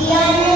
Yeah.